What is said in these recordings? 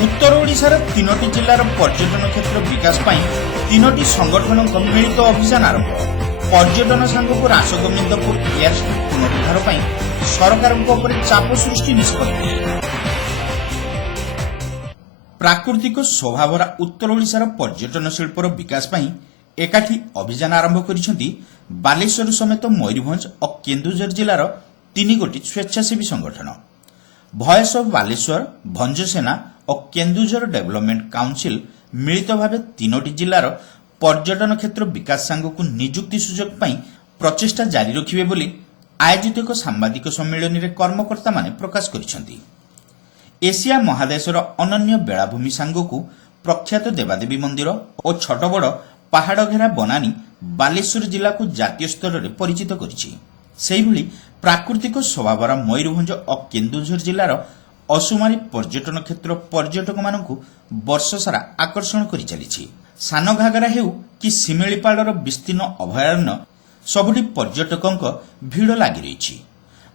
उत्तर ओडिशार तीनोटी जिल्लार पर्यटन क्षेत्र विकास ପାଇଁ तीनोटी संगठनଙ୍କ ମିଳିତ ଅଭିଯାନ ଆରମ୍ଭ। पर्यटन ସାଙ୍ଗକୁ ରାସଗୋବିନ୍ଦପୁର ଏୟାର ଷ୍ଟ୍ରିପ୍ ପୁନରୁଦ୍ଧାର ପାଇଁ ସରକାରଙ୍କ ଉପରେ ଚାପ ସୃଷ୍ଟି ନିଷ୍ପତ୍ତି। ପ୍ରାକୃତିକ ସ୍ୱଭାବର ଉତ୍ତର ଓଡ଼ିଶାର ପର୍ଯ୍ୟଟନ ଶିଳ୍ପର ବିକାଶ ପାଇଁ ଏକାଠି ଅଭିଯାନ ଆରମ୍ଭ କରିଛନ୍ତି ବାଲେଶ୍ୱର ସମେତ ମୟୂରଭଞ୍ଜ ଓ କେନ୍ଦୁଝର ଜିଲ୍ଲାର ତିନି ଗୋଟି ସ୍ୱେଚ୍ଛାସେବୀ ସଂଗଠନ। ଭଏସ୍ ଅଫ୍ ବାଲେଶ୍ୱର, ଭଞ୍ଜସେନା ଓ କେନ୍ଦୁଝର ଡେଭଲପମେଣ୍ଟ କାଉନସିଲ ମିଳିତ ଭାବେ ତିନୋଟି ଜିଲ୍ଲାର पर्यटन क्षेत्र विकास सांगକୁ निजुक्ति सुजोग ପାଇଁ प्रचेष्टा जारी रखिबे बोली आयोजित एक सांबादिक सम्मेलन में कर्मकर्ता माने प्रकाश करिसेंती। एशिया महादेशर अनन्य बेलाभूमि सांगକୁ प्रख्यात देवादेवी मंदिर और छोट बड़ पहाड़ घेरा बनानी बालेश्वर जिला को जातीय स्तर में परिचित करिछि। सेहि भली प्राकृतिक स्वभावर मयूरभंज और केन्दुझर जिलार असुमारी पर्यटन क्षेत्र पर्यटक मानकु वर्ष सारा आकर्षण करि चलिछि। सान घागरा हेउ कि सिमिलीपाड़र विस्तीर्ण अभयारण्य सबुठी पर्यटकଙ୍କ ଭିଡ଼ ଲାଗି ରହିଛି।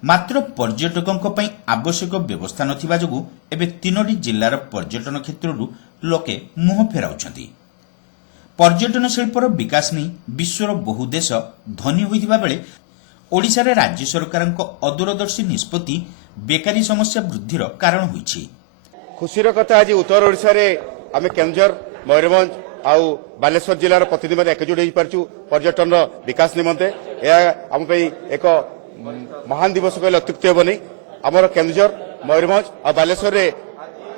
ମାତ୍ର पर्यटकଙ୍କ ପାଇଁ ଆବଶ୍ୟକ ବ୍ୟବସ୍ଥା ନଥିବା ଯୋଗୁଁ ଏବେ ତିନୋଟି ଜିଲ୍ଲାର पर्यटन କ୍ଷେତ୍ରରୁ ଲୋକେ ମୁହଁ ଫେରାଉଛନ୍ତି। पर्यटन ଶିଳ୍ପର ବିକାଶ ନେଇ ବିଶ୍ୱର ବହୁ ଦେଶ ଧନୀ ହୋଇଥିବା ବେଳେ ଓଡ଼ିଶାରେ ରାଜ୍ୟ ସରକାରଙ୍କ ଅଦୂରଦର୍ଶୀ ନିଷ୍ପତ୍ତି ବେକାରୀ ସମସ୍ୟା ବୃଦ୍ଧିର କାରଣ ହୋଇଛି। ଖୁସିର କଥା ଆଜି ଉତ୍ତର ଓଡ଼ିଶାରେ ଆମେ କେନ୍ଦୁଝର, ମୟୂରଭଞ୍ଜ ଆଉ ବାଲେଶ୍ୱର ଜିଲ୍ଲାର ପ୍ରତିନିଧି ମାନେ ଏକଜୁଟ ହୋଇପାରିଛୁ पर्यटन विकास निमंते। यह आम एक महान दिवस कहले अत्युक्ति हेबनी। आमर केन्दुझर, मयूरभंज और बालेश्वर रे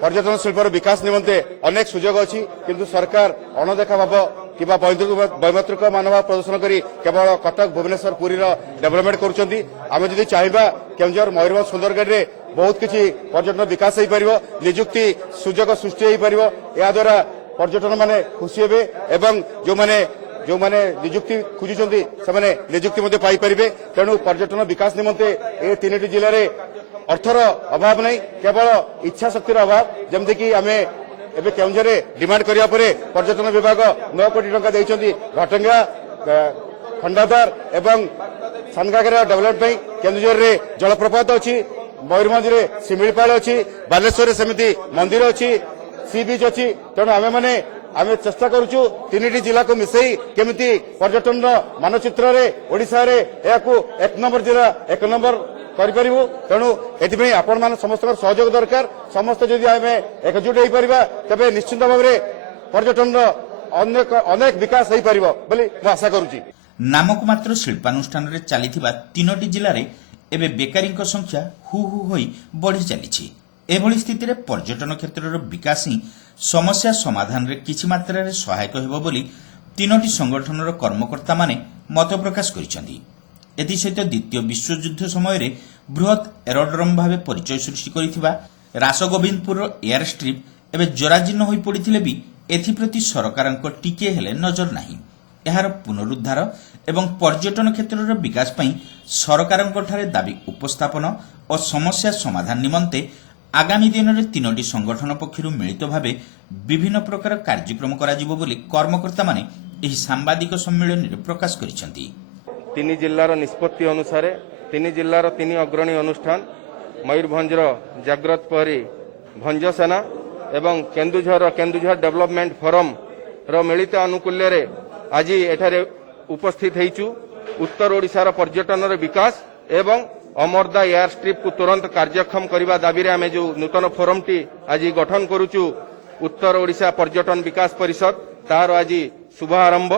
पर्यटन शिल्पर विकास निमंते अनेक सुजोग अच्छी, किंतु सरकार अणदेखा भाव कि वैमात्रिक मानभाव प्रदर्शन करी केवल कटक, भुवनेश्वर, पुरी डेभलपमेंट करुछंती। आमे जदि चाहिबा केन्दुझर, मयूरभंज, सुंदरगढ़ रे बहुत किछि पर्यटन विकास होई परिबो, निजुक्ति सुजोग सृष्टि होई परिबो। या द्वारा पर्यटन माने खुशी हेबे एवं जो माने निजुक्ति खोजुछंती से निजुक्ति मध्य पाई परिबे। तेणु पर्यटन विकास निमंते ए तीनोटी जिल्ला रे अर्थर अभाव नहीं, केवल इच्छा शक्तिर अभाव। जमती कि आमे एबे केन्दुझर डिमांड करिया परे पर्यटन विभाग 9 कोटी टंका देइछंती घाटंगा, खंडाधार एवं सानघागरा डेभलपमेंट पई। केन्दुझर रे जलप्रपात अछि, मयूरभंज रे सिमिलीपाल अछि, बालेश्वर रे सेमिति मंदिर अछि, सी बीच अछि। तेणु आमे चेष्टा करूछु तीनोटी जिला को मिसई केमिति पर्यटन मानचित्र रे ओडिसा रे याकू 1 नंबर जिला 1 नंबर करि परिबो। तेणु एथिबे आपण मान समस्त सहयोग दरकार। समस्त जदि आमे एकजुट होई परिबा तबे निश्चित भाव रे पर्यटन अनेक विकास होई परिबो बोली म आशा करूची। नामक मात्र शिल्पानुष्ठान रे चलिथिबा तीनोटी जिल्ला रे एबे बेकारीଙ୍କ संख्या हु हु होई बढ़ी चलिछि। एभली स्थिति रे पर्यटन क्षेत्रर विकास ही समस्या समाधान रे किछि मात्रा रे सहायक हेबो बोली तीनोटी संगठनर कर्मकर्ता माने मत प्रकाश करिसेंती। एथिसहित द्वितीय विश्वयुद्ध समय रे बृहत एरोड्रम भावे परिचय सृष्टि करिथिबा रासगोविंदपुर एयर स्ट्रिप एबे जराजीर्ण होई पड़िथिले भी एथिप्रति सरकारଙ୍କ टिके हेले नजर नाही। एहार पुनरुद्धार एवं पर्यटन क्षेत्रर विकास पई सरकारଙ୍କ ठारे दाबी उपस्थापन और समस्या समाधान निमंते आगामी दिन में तीनोटी संगठन पक्षर मिलित भावे विभिन्न प्रकार कार्यक्रम कराजिबो बोली कर्मकर्ता माने एही सांबादिक सम्मेलन में प्रकाश करिसेंती। तीन जिल्लार निष्पत्ति अनुसार तीन जिल्लार तीन अग्रणी अनुष्ठान मयूरभंजर जाग्रत पहरी, भंजसेना एवं केन्दुझर डेभलपमेंट फोरम रो मिलित अनुकूल्य रे आज एठारे उपस्थित हेचु। उत्तर ओडिशार पर्यटन विकास एवं अमरदा एयर स्ट्रिप को तुरंत कार्यक्षम करने दाबी रे आमे जो नूतन फोरम टी आज गठन करुचु उत्तर ओडिशा पर्यटन विकास परिषद तार आज शुभारंभ।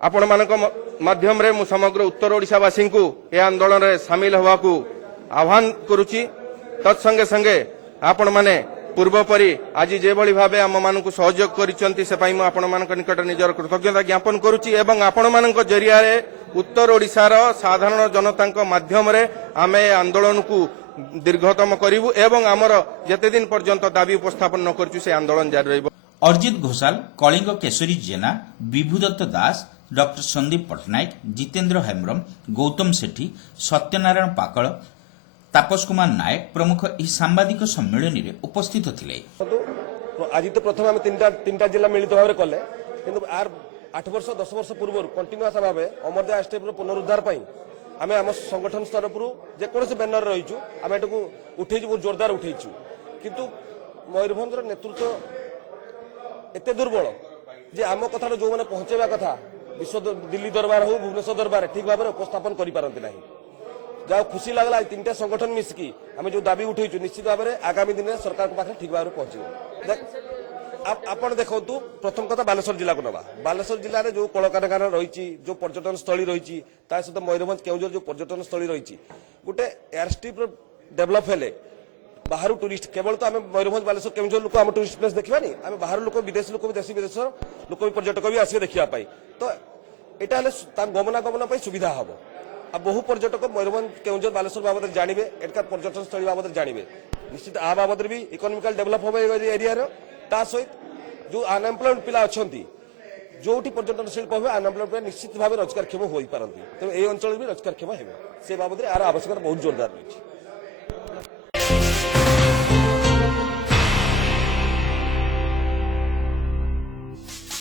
आपण मानक माध्यम रे मु समग्र उत्तर ओडिशावासी को ए आंदोलन रे शामिल होवा को आह्वान करुची। तत्संगे संगे आपण माने पूर्वपरी आज जे भली भाबे आम मानक सहयोग करिसंती से पई मु आपण मानक निकट निजर कृतज्ञता ज्ञापन करुची एवं आपण मानक जरिया रे उत्तर ओडिशार साधारण जनता माध्यम रे आमे आंदोलन को दीर्घतम करिवु एवं आमर जते दिन पर्यंत दाबी उपस्थापन न करछु से आंदोलन जारी रहइबो। अर्जित घोषाल, कलिंग केशरी जेना, विभुदत्त दास, डॉक्टर संदीप पटनायक, जितेन्द्र हेम्ब्रम, गौतम सेठी, सत्यनारायण पाकल, तापस कुमार नायक प्रमुख यह सांबादिक सम्मेलन में उपस्थित थिले। आज तो प्रथम आम तीनटा जिला मिलित भाव कले, किंतु आर 8 वर्ष 10 वर्ष पूर्व कंटिन्यूअस भाव अमरदा स्टेप पुनरुद्धार आम आम संगठन स्तर पर जेकोसी बैनर रही आम एटा उठे बहुत जोरदार उठेचु, किंतु ମୟୂରଭଞ୍ଜର ନେତୃତ୍ୱ ଏତେ ଦୁର୍ବଳ ଯେ ଆମ କଥାଟା ଯୋଉମାନେ ପହଞ୍ଚେଇବା କଥା ଦିଲ୍ଲୀ ଦରବାର ହଉ ଭୁବନେଶ୍ୱର ଦରବାର ଠିକ୍ ଭାବରେ ଉପସ୍ଥାପନ କରିପାରନ୍ତି ନାହିଁ। ଯାହା ଖୁସି ଲାଗିଲା ଏ ତିନିଟା ସଂଗଠନ ମିଶିକି ଆମେ ଯୋଉ ଦାବି ଉଠେଇଛୁ ନିଶ୍ଚିତ ଭାବରେ ଆଗାମୀ ଦିନରେ ସରକାରଙ୍କ ପାଖରେ ଠିକ୍ ଭାବରେ ପହଞ୍ଚିବ। ଆପଣ ଦେଖନ୍ତୁ ପ୍ରଥମ କଥା ବାଲେଶ୍ୱର ଜିଲ୍ଲାକୁ ନେବା। ବାଲେଶ୍ୱର ଜିଲ୍ଲାରେ ଯୋଉ କଳକାରଖାନା ରହିଛି, ଯୋଉ ପର୍ଯ୍ୟଟନ ସ୍ଥଳୀ ରହିଛି, ତା ସହିତ ମୟୂରଭଞ୍ଜ କେଉଁଝର ଯୋଉ ପର୍ଯ୍ୟଟନ ସ୍ଥଳୀ ରହିଛି, ଗୋଟେ ଏୟାରଷ୍ଟ୍ରିପ୍ ଡେଭଲପ ହେଲେ ବାହାରୁ ଟୁରିଷ୍ଟ କେବଳ ତ ଆମେ ମୟୂରଭଞ୍ଜ ବାଲେଶ୍ୱର କେଉଁଝର ଲୋକ ଆମ ଟୁରିଷ୍ଟ ପ୍ଲେସ୍ ଦେଖିବାନି, ଆମେ ବାହାର ଲୋକ ବିଦେଶୀ ଲୋକ ବି ଦେଶୀ ବିଦେଶର ଲୋକ ବି ପର୍ଯ୍ୟଟକ ବି ଆସିବେ ଦେଖିବା ପାଇଁ। ତ এটা হলে তার গমনাগমন ପାଇଁ সুবিধা হব। আর বহু পর্যটক ময়ূরভঞ্জ কেউঝর বালেশ্বর বাবদে জানিবে, এটার পর্যটন স্থলী বাবদে জানিবে। নিশ্চিত আ বাবদে বি ইকোনমিক্যাল ডেভেলপ হবে এরিয়ার। তা সহিত যে আনএমপ্লয়েড পিলা অনেক ଯୋଉଠି ପର୍ଯ୍ୟଟନ ଶିଳ୍ପ ହୁଏ ଅନଏମ୍ପ୍ଲଏଡ୍ ନିଶ୍ଚିତ ଭାବେ ରୋଜଗାରକ୍ଷମ ହୋଇପାରନ୍ତି। ତେଣୁ ଏହି ଅଞ୍ଚଳରେ ବି ରୋଜଗାରକ୍ଷମ ହେବେ, ସେ ବାବଦରେ ଏହାର ଆବଶ୍ୟକତା ବହୁତ ଜୋରଦାର ରହିଛି।